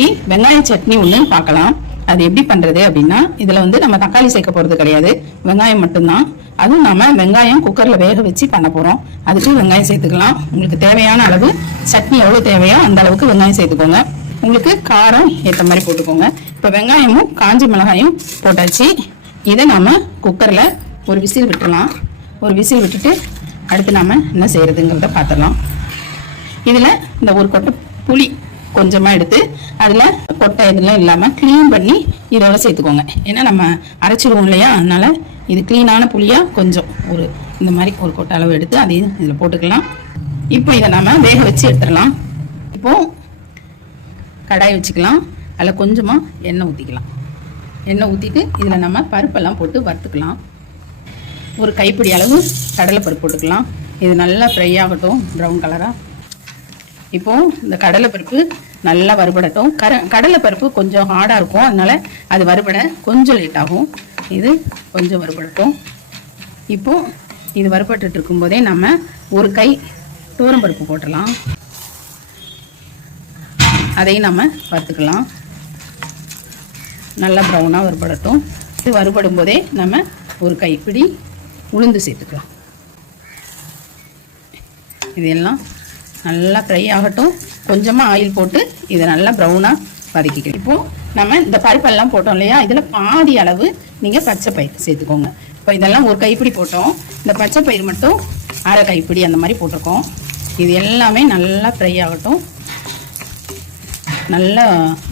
இன்னைக்கு வெங்காய சட்னி ஒன்று பார்க்கலாம். அது எப்படி பண்றது அப்படின்னா, இதுல வந்து நம்ம தக்காளி சேர்க்க போறது கிடையாது, வெங்காயம் மட்டும்தான். அதுவும் நாம வெங்காயம் குக்கர்ல வேக வச்சு பண்ண போறோம். அதுக்கு வெங்காயம் சேர்த்துக்கலாம். உங்களுக்கு தேவையான அளவு சட்னி எவ்வளவு தேவையோ அந்த அளவுக்கு வெங்காயம் சேர்த்துக்கோங்க. உங்களுக்கு காரம் ஏற்ற மாதிரி போட்டுக்கோங்க. இப்போ வெங்காயமும் காஞ்சி மிளகாயும் போட்டாச்சு. இதை நாம குக்கர்ல ஒரு விசில் விட்டுறலாம். ஒரு விசில் விட்டுட்டு அடுத்து நாம என்ன செய்யறதுங்கிறத பார்த்துடலாம். இதுல இந்த ஒரு கொட்டை புளி கொஞ்சமா எடுத்து அதுல கொட்டை இதெல்லாம் இல்லாம கிளீன் பண்ணி இதோட சேர்த்துக்கோங்க. ஏன்னா நம்ம அரைச்சிடுவோம் இல்லையா, அதனால இது கிளீனான புளியா கொஞ்சம் ஒரு இந்த மாதிரி ஒரு கொட்டை அளவு எடுத்து அதையும் இதுல போட்டுக்கலாம். இப்போ இதை நாம வேக வச்சு எடுத்துடலாம். இப்போ கடாய் வச்சுக்கலாம். அதில் கொஞ்சமா எண்ணெய் ஊற்றிக்கலாம். எண்ணெய் ஊற்றிட்டு இதில் நம்ம பருப்பெல்லாம் போட்டு வறுத்துக்கலாம். ஒரு கைப்பிடி அளவு கடலைப்பருப்பு போட்டுக்கலாம். இது நல்லா ஃப்ரை ஆகட்டும், ப்ரௌன் கலராக. இப்போ இந்த கடலைப்பருப்பு நல்லா வறுபடட்டும். கடலைப்பருப்பு கொஞ்சம் ஹார்டாக இருக்கும், அதனால அது வறுபட கொஞ்சம் லேட் ஆகும். இது கொஞ்சம் வறுபடட்டும். இப்போ இது வறுபட்டு இருக்கும்போதே நம்ம ஒரு கை துவரம்பருப்பு போட்டுடலாம். அதையும் நம்ம வறுத்துக்கலாம். நல்லா ப்ரௌனாக வறுபடட்டும். இது வறுபடும் போதே நம்ம ஒரு கைப்பிடி உளுந்து சேர்த்துக்கலாம். இதெல்லாம் நல்லா ஃப்ரை ஆகட்டும். கொஞ்சமாக ஆயில் போட்டு இதை நல்லா ப்ரௌனாக வதக்கிக்கலாம். இப்போது நம்ம இந்த பருப்பெல்லாம் போட்டோம் இல்லையா, இதில் பாதி அளவு நீங்கள் பச்சை பயிர் சேர்த்துக்கோங்க. இப்போ இதெல்லாம் ஒரு கைப்பிடி போட்டோம், இந்த பச்சை பயிர் மட்டும் அரை கைப்பிடி அந்த மாதிரி போட்டிருக்கோம். இது எல்லாமே நல்லா ஃப்ரை ஆகட்டும். நல்ல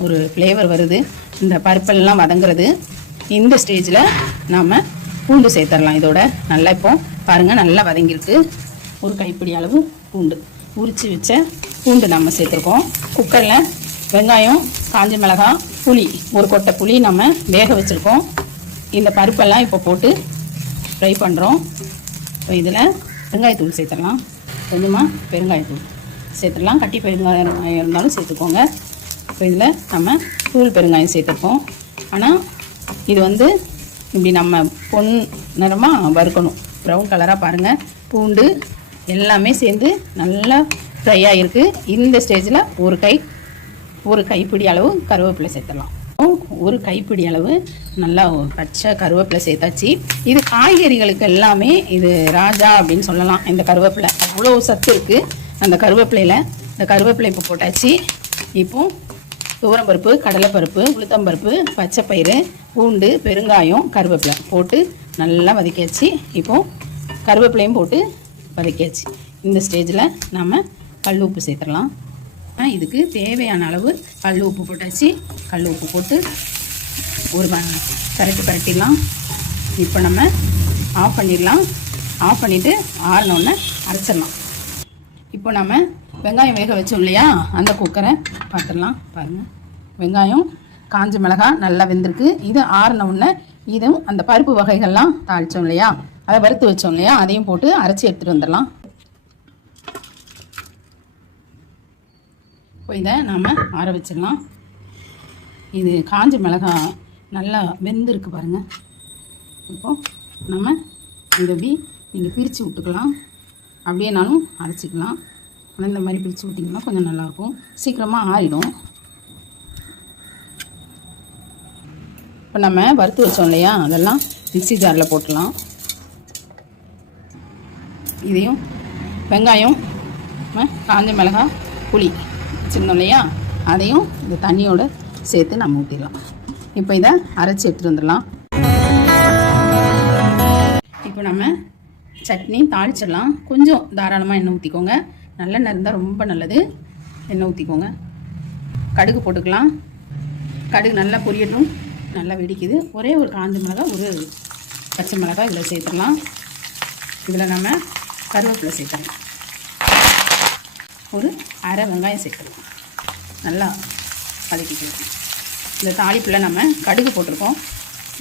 ஒரு ஃப்ளேவர் வருது இந்த பருப்பெல்லாம் வதங்குறது. இந்த ஸ்டேஜில் நாம் பூண்டு சேர்த்துடலாம். இதோட நல்லா இப்போ பாருங்கள் நல்லா வதங்கியிருக்கு. ஒரு கைப்பிடி அளவு பூண்டு உரித்து வச்ச பூண்டு நம்ம சேர்த்துருக்கோம். குக்கரில் வெங்காயம், காஞ்ச மிளகாய், புளி ஒரு கொட்டை புளி நம்ம வேக வச்சுருக்கோம். இந்த பருப்பெல்லாம் இப்போ போட்டு ஃப்ரை பண்ணுறோம். இப்போ இதில் வெங்காயத்தூள் சேர்த்துடலாம். கொஞ்சமாக பெருங்காயத்தூள் சேர்த்துடலாம். கட்டி பெருங்காயம் இருந்தாலும் சேர்த்துக்கோங்க. இப்போ இதில் நம்ம தூள் பெருங்காயம் சேர்த்துருக்கோம். ஆனால் இது வந்து இப்படி நம்ம பொன் நிறமாக வறுக்கணும், ப்ரௌன் கலராக பாருங்கள். பூண்டு எல்லாமே சேர்ந்து நல்லா ஃப்ரை ஆகிருக்கு. இந்த ஸ்டேஜில் ஒரு கைப்பிடி அளவு கருவேப்பிலை சேர்த்துடலாம். ஒரு கைப்பிடி அளவு நல்லா பச்சை கருவேப்பிலை சேர்த்தாச்சு. இது காய்கறிகளுக்கு எல்லாமே இது ராஜா அப்படின்னு சொல்லலாம். இந்த கருவேப்பிலை அவ்வளோ சத்து இருக்குது அந்த கருவேப்பிலையில். இந்த கருவேப்பிலை இப்போ போட்டாச்சு. இப்போது துவரம்பருப்பு, கடலைப்பருப்பு, உளுத்தம்பருப்பு, பச்சைப்பயிறு, பூண்டு, பெருங்காயம், கருவேப்பிலை போட்டு நல்லா வதக்கியாச்சு. இப்போது கருவேப்பிலையும் போட்டு வதக்கியாச்சு. இந்த ஸ்டேஜில் நம்ம கல் உப்பு சேர்த்துடலாம். இதுக்கு தேவையான அளவு கல் உப்பு போட்டாச்சு. கல் உப்பு போட்டு ஒரு பரட்டிடலாம். இப்போ நம்ம ஆஃப் பண்ணிடலாம். ஆஃப் பண்ணிவிட்டு ஆறினோடனே அரைச்சிடலாம். இப்போ நம்ம வெங்காயம் வேக வச்சோம் இல்லையா, அந்த குக்கரை பார்த்துடலாம். பாருங்கள், வெங்காயம், காஞ்ச மிளகாய் நல்லா வெந்திருக்கு. இது ஆறினவுடனே இதுவும் அந்த பருப்பு வகைகள்லாம் தாளித்தோம் இல்லையா, அதை வறுத்து வச்சோம் இல்லையா, அதையும் போட்டு அரைச்சி எடுத்துகிட்டு வந்துடலாம். இப்போ இதை நாம் ஆற வச்சிடலாம். இது காஞ்ச மிளகாய் நல்லா வெந்திருக்கு பாருங்கள். இப்போது நம்ம இதை எப்படி நீங்கள் பிரித்து விட்டுக்கலாம், அப்படியேனாலும் அரைச்சிக்கலாம். ஆனால் இந்த மாதிரி பிரித்து விட்டிங்கன்னா கொஞ்சம் நல்லாயிருக்கும், சீக்கிரமாக ஆறிடும். இப்போ நம்ம வறுத்து வச்சோம் இல்லையா, அதெல்லாம் மிக்ஸி ஜாரில் போட்டுடலாம். இதையும் வெங்காயம், காஞ்ச மிளகாய், புளி வச்சுருந்தோம் இல்லையா, அதையும் இந்த தண்ணியோடு சேர்த்து நம்ம ஊற்றிடலாம். இப்போ இதை அரைச்சி எடுத்துகிட்டு வந்துடலாம். இப்போ நம்ம சட்னி தாளிச்சிடலாம். கொஞ்சம் தாராளமாக எண்ணெய் ஊற்றிக்கோங்க. நல்லெண்ணெய் இருந்தால் ரொம்ப நல்லது. எண்ணெய் ஊற்றிக்கோங்க. கடுகு போட்டுக்கலாம். கடுகு நல்லா பொரியட்டும். நல்லா வெடிக்குது. ஒரே ஒரு காஞ்ச மிளகாய், ஒரு பச்சை மிளகாய் இதில் சேர்த்துக்கலாம். இதில் நம்ம கருவேப்பிலை சேர்த்துக்கலாம். ஒரு அரை வெங்காயம் சேர்த்துக்கலாம். நல்லா வதக்கிக்கலாம். இந்த தாளிப்பில் நம்ம கடுகு போட்டிருக்கோம்.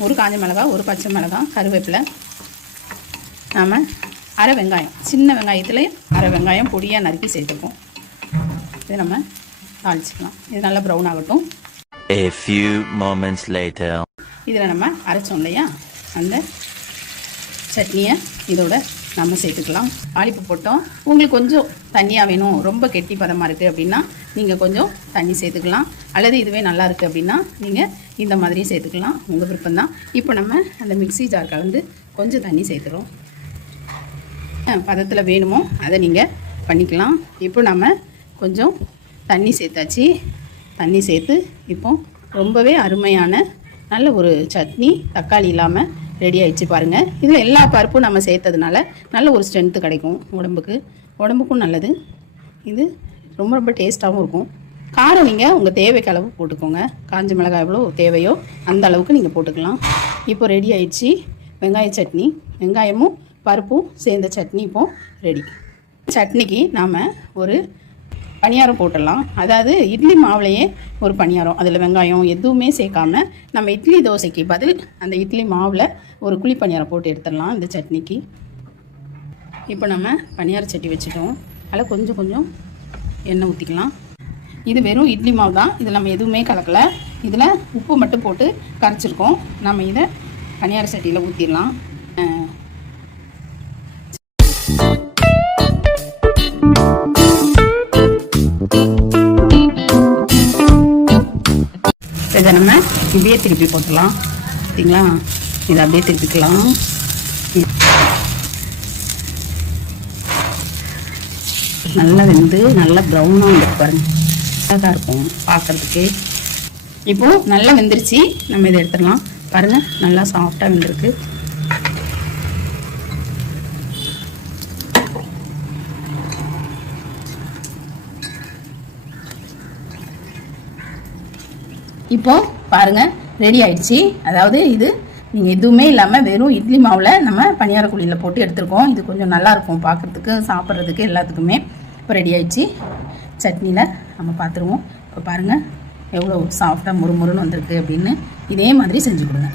ஒரு காஞ்ச மிளகாய், ஒரு பச்சை மிளகாய், கருவேப்பிலை, நாம் அரை வெங்காயம், சின்ன வெங்காயத்தில் அரை வெங்காயம் பொடியாக நறுக்கி சேர்த்துருக்கோம். இதை நம்ம தாளிச்சிக்கலாம். இது நல்லா ப்ரௌன் ஆகட்டும். A few moments later. இதில் நம்ம அரைச்சோம் இல்லையா, அந்த சட்னியை இதோட நம்ம சேர்த்துக்கலாம். தாளிப்பு போட்டோம். உங்களுக்கு கொஞ்சம் தண்ணியாக வேணும், ரொம்ப கெட்டி பதமாக இருக்குது அப்படின்னா நீங்கள் கொஞ்சம் தண்ணி சேர்த்துக்கலாம். அல்லது இதுவே நல்லா இருக்குது அப்படின்னா நீங்கள் இந்த மாதிரி சேர்த்துக்கலாம், உங்கள் விருப்பம்தான். இப்போ நம்ம அந்த மிக்ஸி ஜார் கலந்து கொஞ்சம் தண்ணி சேர்த்துறோம். பதத்தில் வேணுமோ அதை நீங்கள் பண்ணிக்கலாம். இப்போ நம்ம கொஞ்சம் தண்ணி சேர்த்தாச்சு. தண்ணி சேர்த்து இப்போ ரொம்பவே அருமையான நல்ல ஒரு சட்னி தக்காளி இல்லாமல் ரெடி ஆகிடுச்சு பாருங்கள். இதில் எல்லா பருப்பும் நம்ம சேர்த்ததுனால நல்ல ஒரு ஸ்ட்ரென்த்து கிடைக்கும் உடம்புக்கும் நல்லது. இது ரொம்ப ரொம்ப டேஸ்ட்டாகவும் இருக்கும். காரம் நீங்கள் உங்கள் தேவைக்கு அளவு போட்டுக்கோங்க. காஞ்ச மிளகாய் எவ்வளோ தேவையோ அந்த அளவுக்கு நீங்கள் போட்டுக்கலாம். இப்போ ரெடி ஆயிடுச்சு வெங்காய சட்னி. வெங்காயமும் பருப்பும் சேர்ந்த சட்னி இப்போது ரெடி. சட்னிக்கு நாம் ஒரு பணியாரம் போட்டுடலாம். அதாவது இட்லி மாவுலையே ஒரு பணியாரம், அதில் வெங்காயம் எதுவுமே சேர்க்காம நம்ம இட்லி தோசைக்கு பதில் அந்த இட்லி மாவில் ஒரு குழி பணியாரம் போட்டு எடுத்துடலாம் இந்த சட்னிக்கு. இப்போ நம்ம பணியார சட்டி வச்சுட்டோம். அதில் கொஞ்சம் கொஞ்சம் எண்ணெய் ஊற்றிக்கலாம். இது வெறும் இட்லி மாவு தான், இதில் நம்ம எதுவுமே கலக்கலை. இதில் உப்பு மட்டும் போட்டு கரைச்சிருக்கோம். நம்ம இதை பணியார சட்டியில் ஊற்றிடலாம். இதை நம்ம இப்படியே திருப்பி போட்டுடலாம். சரிங்களா, இதை அப்படியே திருப்பிக்கலாம். நல்லா வெந்து நல்லா ப்ரௌனாக வந்துருக்கு பாருங்கள், அழகாக இருக்கும் பார்க்குறதுக்கு. இப்போது நல்லா வெந்துருச்சு, நம்ம இதை எடுத்துடலாம். பாருங்கள் நல்லா சாஃப்டாக வெந்திருக்கு. இப்போ பாருங்கள் ரெடி ஆயிடுச்சு. அதாவது இது நீங்கள் எதுவுமே இல்லாமல் வெறும் இட்லி மாவில் நம்ம பணியார குழியில் போட்டு எடுத்துருக்கோம். இது கொஞ்சம் நல்லாயிருக்கும் பார்க்குறதுக்கு, சாப்பிட்றதுக்கு, எல்லாத்துக்குமே. இப்போ ரெடி ஆயிடுச்சு. சட்னியில் நம்ம பார்த்துருவோம். இப்போ பாருங்கள் எவ்வளோ சாஃப்டாக முறுமுறுன்னு வந்திருக்கு அப்படின்னு. இதே மாதிரி செஞ்சு கொடுங்க.